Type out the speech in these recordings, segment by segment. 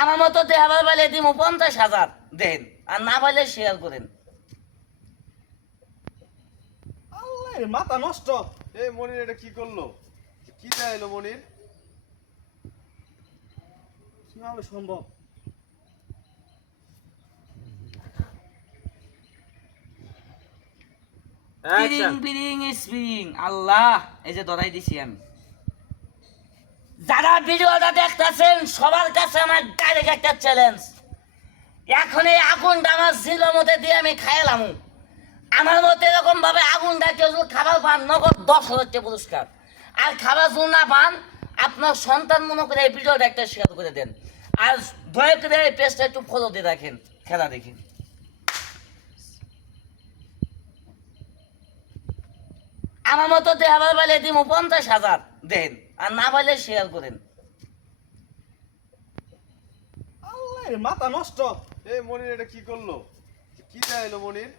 আমার মতো দেহাবার পাইলে দিব 50,000 দেন, আর না পাইলে শেয়ার করেন। আল্লাহ মাথা নষ্ট। এই মনির এটা কি করলো? কি চাইলো মনির? কিভাবে সম্ভব? পিরিং পিরিং স্প্রিং, আল্লাহ এই যে ধরাই দিছি আমি। যারা ভিডিওটা দেখতেছেন সবার কাছে আমার ডাইরেক্ট একটা চ্যালেঞ্জ, এখন এই আগুনটা আমার জিলের মধ্যে দিয়ে আমি খাইলাম। আমার মতো এরকম ভাবে আগুনটা কেউ যদি খাবার পান, নগদ 10,000 টাকা পুরস্কার। আর খাবার যদি না পান, আপনার সন্তান মনে করে এই ভিডিওটা একটা শেয়ার করে দেন। আর দয়া করে এই পেজটা একটু ফলো দিয়ে রাখেন, খেলা দেখি। আমার মতো দেহাবার পাইলে দিব 50,000 দেন, আর না পাইলে শেয়ার করেন। আল্লাহ মাথা নষ্ট। এই মনির এটা কি করলো? কি চাইলো মনির?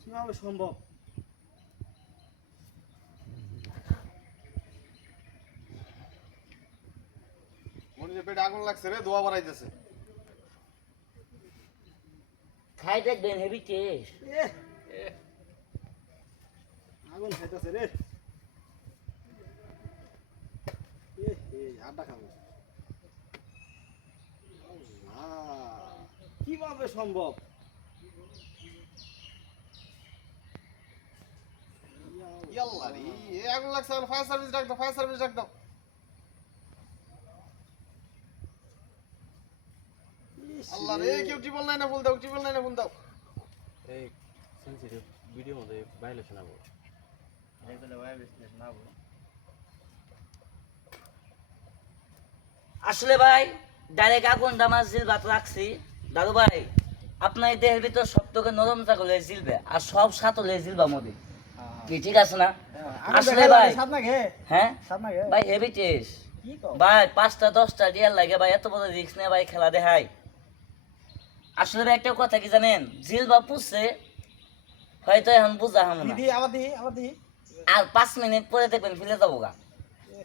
কিভাবে সম্ভব? মনিরের পেটে আগুন লাগছে রে, দোয়া বাড়াইতেছে। খাই দেখবেন হেভি টেস্ট। আগুন খাইতেছে রে। আড্ডা খাবো। কিভাবে সম্ভব? ইয়াল্লা রে, এই আগুন লাগছে, ফায়ার সার্ভিস ডাক দাও, ফায়ার সার্ভিস ডাক দাও। আল্লাহ রে, কেউ টিপল নাই না, ফুল দাও, টিপল নাই না, ফুল দাও। এই সেন্সিটিভ ভিডিও মধ্যে ভায়োলেশন হবে। আসলে ভাই ডাইরেক্ট আগুনটা আমার জিলবাত রাখছি। দাদু ভাই, আপনার এই দেহের ভিতর সব থেকে নরম থাকলে জিলবে, আর সব সাতলে জিলবা মধ্যে কি ঠিক আছে না? আসলে ভাই হ্যাঁ ভাই হেভি টেস্ট ভাই, 5টা 10টা রিয়াল লাগে ভাই, এত বড় রিস্ক নিয়ে ভাই খেলা দেখাই। আসলে ভাই একটা কথা কি জানেন, জিলবা পুষছে হয়তো এখন বুঝা হাম না, আর 5 মিনিট পরে দেখবেন ফেলে যাবো গা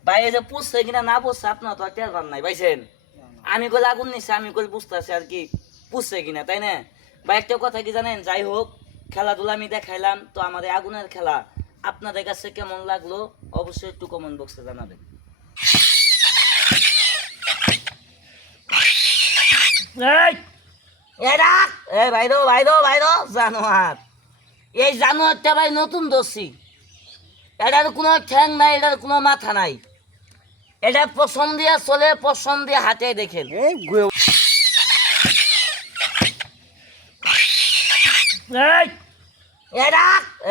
ভাই। এই যে পুষছে কিনা না পুষছে আপনার তো টের পান নাই ভাইছেন। আমি কল আগুন নিচ্ছে, আমি কল বুঝতে আছি আর কি পুষছে কিনা, তাই না ভাই? একটা কথা কি জানেন, যাই হোক খেলাধুলা আমি দেখাইলাম, তো আমাদের আগুনের খেলা আপনাদের কাছে কেমন লাগলো অবশ্যই একটু কমেন্ট বক্সে জানাবেন। এই ভাইরো জানোয়ার, এই জানোয়ারটা ভাই নতুন দোষী। এটার কোনো ঠ্যাং নাই, এটার কোনো মাথা নাই, এটা পছন্দ দিয়া চলে, পছন্দ দিয়ে হাতে দেখেন।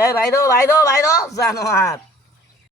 এই ভাইরো জানোয়ার।